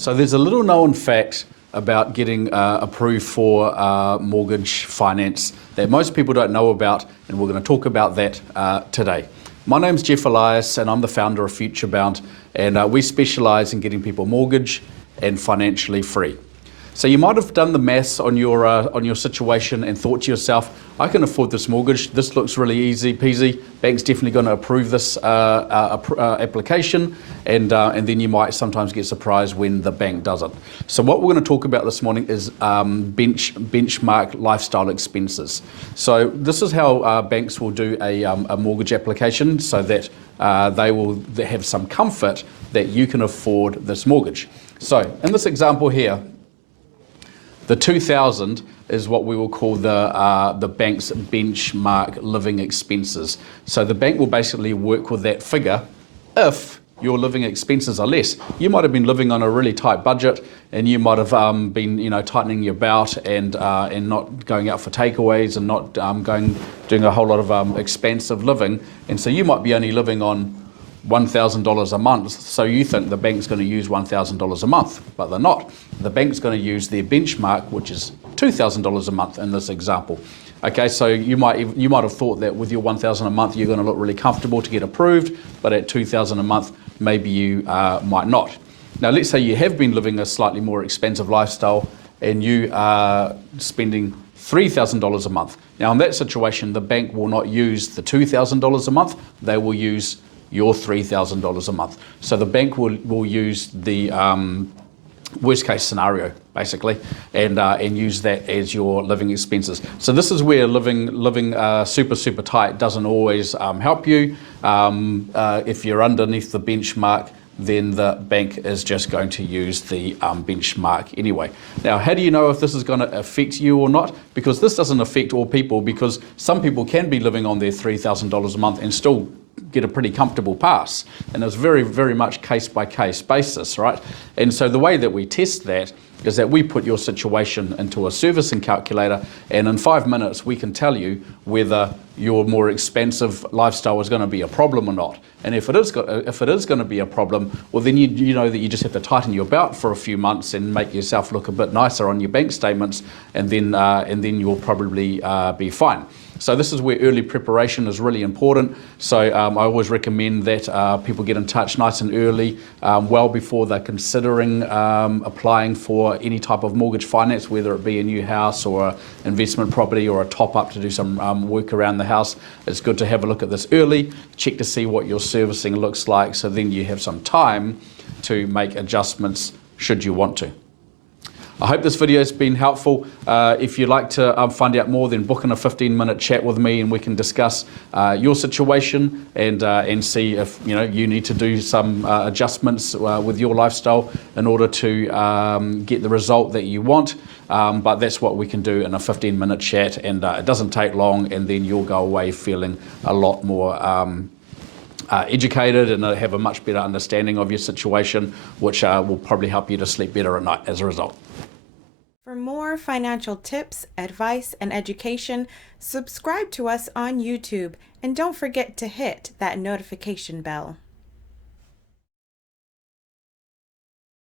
So there's a little known fact about getting approved for mortgage finance that most people don't know about, and we're going to talk about that today. My name's Jeff Elias, and I'm the founder of FutureBound, and we specialise in getting people mortgage and financially free. So you might have done the maths on your situation and thought to yourself, I can afford this mortgage. This looks really easy peasy. Bank's definitely going to approve this application, and then you might sometimes get surprised when the bank doesn't. So what we're going to talk about this morning is benchmark lifestyle expenses. So this is how banks will do a mortgage application, so that they will have some comfort that you can afford this mortgage. So in this example here, the 2,000 is what we will call the bank's benchmark living expenses. So the bank will basically work with that figure if your living expenses are less. You might have been living on a really tight budget, and you might have been tightening your belt and not going out for takeaways and not doing a whole lot of expensive living, and so you might be only living on $1,000 a month, so you think the bank's going to use $1,000 a month, but they're not. The bank's going to use their benchmark, which is $2,000 a month in this example. Okay, so you might have thought that with your $1,000 a month you're going to look really comfortable to get approved, but at $2,000 a month maybe you might not. Now let's say you have been living a slightly more expensive lifestyle and you are spending $3,000 a month. Now in that situation the bank will not use the $2,000 a month, they will use your $3,000 a month. So the bank will use the worst case scenario basically, and use that as your living expenses. So this is where living super tight doesn't always help you. If you're underneath the benchmark, then the bank is just going to use the benchmark anyway. Now, how do you know if this is going to affect you or not? Because this doesn't affect all people, because some people can be living on their $3,000 a month and still get a pretty comfortable pass, and it's very much case by case basis, right? And so the way that we test that is that we put your situation into a servicing calculator, and in 5 minutes we can tell you whether your more expensive lifestyle is going to be a problem or not. And if it is going to be a problem, well then you know that you just have to tighten your belt for a few months and make yourself look a bit nicer on your bank statements, and then you'll probably be fine. So this is where early preparation is really important. So I always recommend that people get in touch nice and early, well before they're considering applying for any type of mortgage finance, whether it be a new house or an investment property or a top up to do some work around the house. It's good to have a look at this early, check to see what your servicing looks like, so then you have some time to make adjustments should you want to. I hope this video has been helpful. If you'd like to find out more, then book in a 15-minute chat with me and we can discuss your situation and see if you need to do some adjustments with your lifestyle in order to get the result that you want. But that's what we can do in a 15-minute chat, and it doesn't take long, and then you'll go away feeling a lot more educated and have a much better understanding of your situation, which will probably help you to sleep better at night as a result. For more financial tips, advice, and education, subscribe to us on YouTube, and don't forget to hit that notification bell.